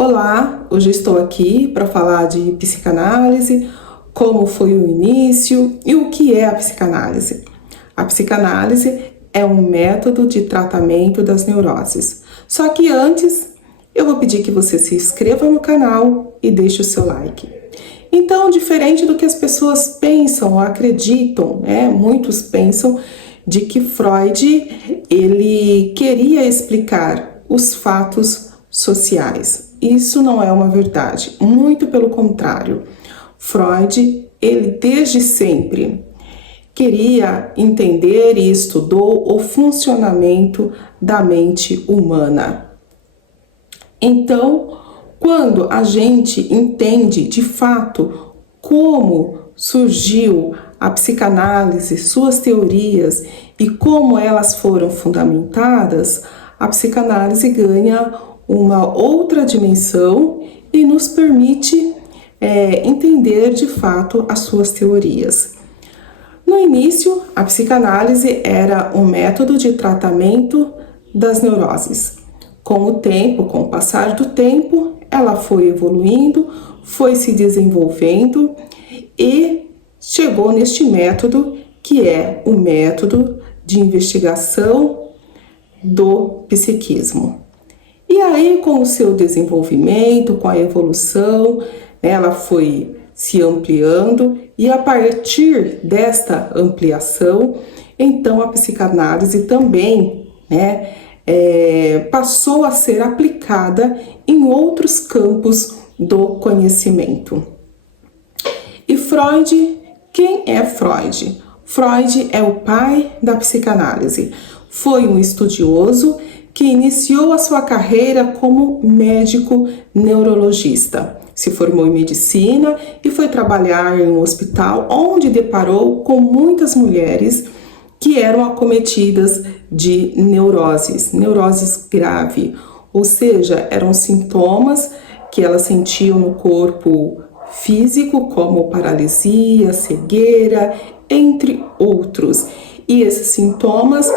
Olá, hoje estou aqui para falar de psicanálise, como foi o início e o que é a psicanálise. A psicanálise é um método de tratamento das neuroses. Só que antes, eu vou pedir que você se inscreva no canal e deixe o seu like. Então, diferente do que as pessoas pensam ou acreditam, muitos pensam de que Freud ele queria explicar os fatos sociais. Isso não é uma verdade, muito pelo contrário. Freud, ele desde sempre queria entender e estudou o funcionamento da mente humana. Então, quando a gente entende de fato como surgiu a psicanálise, suas teorias e como elas foram fundamentadas, a psicanálise ganha uma outra dimensão e nos permite entender de fato as suas teorias. No início, a psicanálise era um método de tratamento das neuroses. Com o tempo, com o passar do tempo, ela foi evoluindo, foi se desenvolvendo e chegou neste método que é o método de investigação do psiquismo. E aí, com o seu desenvolvimento, com a evolução, ela foi se ampliando e a partir desta ampliação, então a psicanálise também, passou a ser aplicada em outros campos do conhecimento. E Freud, quem é Freud? Freud é o pai da psicanálise. Foi um estudioso que iniciou a sua carreira como médico neurologista. Se formou em medicina e foi trabalhar em um hospital onde deparou com muitas mulheres que eram acometidas de neuroses grave, ou seja, eram sintomas que elas sentiam no corpo físico, como paralisia, cegueira, entre outros. E esses sintomas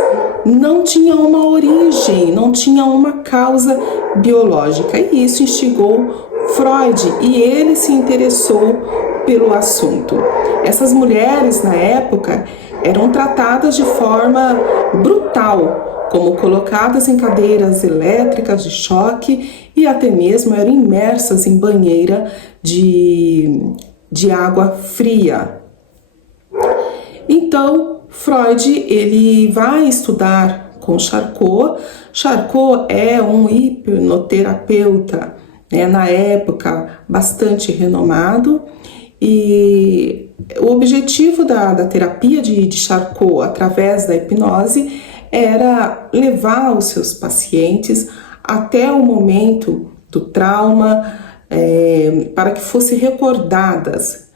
não tinham uma origem, não tinham uma causa biológica. E isso instigou Freud e ele se interessou pelo assunto. Essas mulheres, na época, eram tratadas de forma brutal, como colocadas em cadeiras elétricas de choque e até mesmo eram imersas em banheira de água fria. Então, Freud ele vai estudar com Charcot. Charcot é um hipnoterapeuta, na época bastante renomado, e o objetivo da terapia de Charcot através da hipnose era levar os seus pacientes até o momento do trauma, para que fossem recordadas,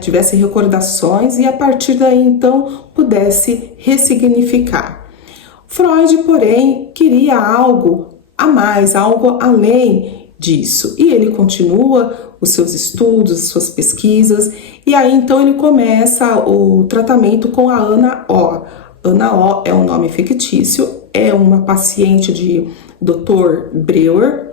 tivesse recordações e a partir daí então pudesse ressignificar. Freud, porém, queria algo a mais, algo além disso, e ele continua os seus estudos, suas pesquisas, e aí então ele começa o tratamento com a Ana O. Ana O é um nome fictício, é uma paciente de Dr. Breuer,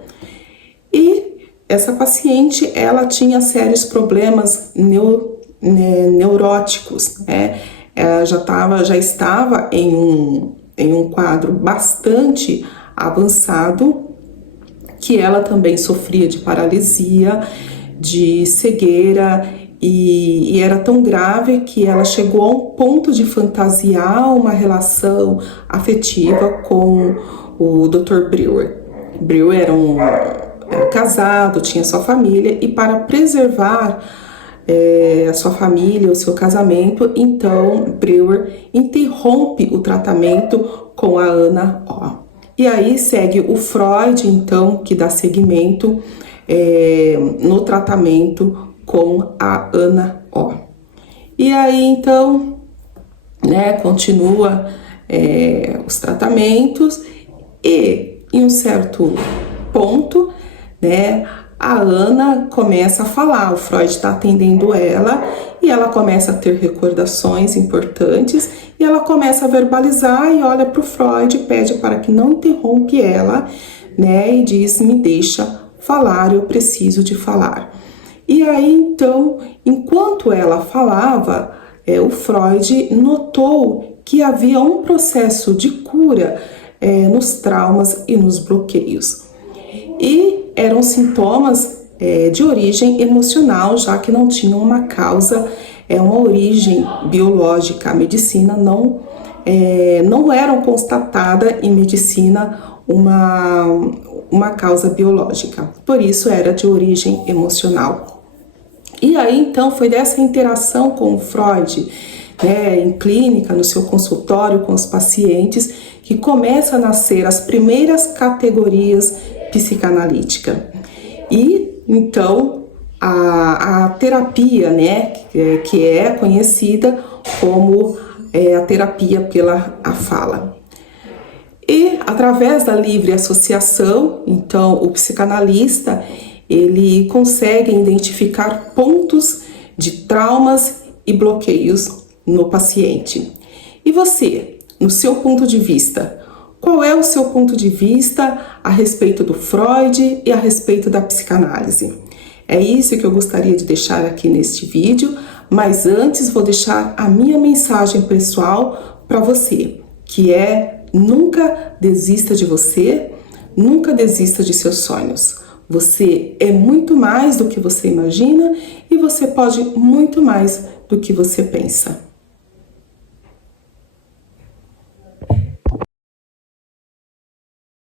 e essa paciente, ela tinha sérios problemas neuróticos, Ela já estava em um quadro bastante avançado, que ela também sofria de paralisia, de cegueira, e era tão grave que ela chegou a um ponto de fantasiar uma relação afetiva com o Dr. Breuer. Breuer era casado, tinha sua família, e para preservar a sua família, o seu casamento, então Breuer interrompe o tratamento com a Ana O. E aí segue o Freud, então, que dá seguimento no tratamento com a Ana O. E aí, então, continua os tratamentos e, em um certo ponto, a Ana começa a falar, o Freud está atendendo ela e ela começa a ter recordações importantes e ela começa a verbalizar e olha para o Freud, pede para que não interrompa ela, e diz: me deixa falar, eu preciso de falar. E aí, então, enquanto ela falava, o Freud notou que havia um processo de cura nos traumas e nos bloqueios. E eram sintomas de origem emocional, já que não tinham uma causa, uma origem biológica. A medicina não eram constatada em medicina uma causa biológica. Por isso era de origem emocional. E aí, então, foi dessa interação com o Freud, em clínica, no seu consultório com os pacientes, que começa a nascer as primeiras categorias psicanalíticas. E, então, a terapia, que é conhecida como a terapia pela fala. E, através da livre associação, então, o psicanalista, ele consegue identificar pontos de traumas e bloqueios no paciente. E você, no seu ponto de vista, qual é o seu ponto de vista a respeito do Freud e a respeito da psicanálise? É isso que eu gostaria de deixar aqui neste vídeo, mas antes vou deixar a minha mensagem pessoal para você, que é: nunca desista de você, nunca desista de seus sonhos. Você é muito mais do que você imagina e você pode muito mais do que você pensa.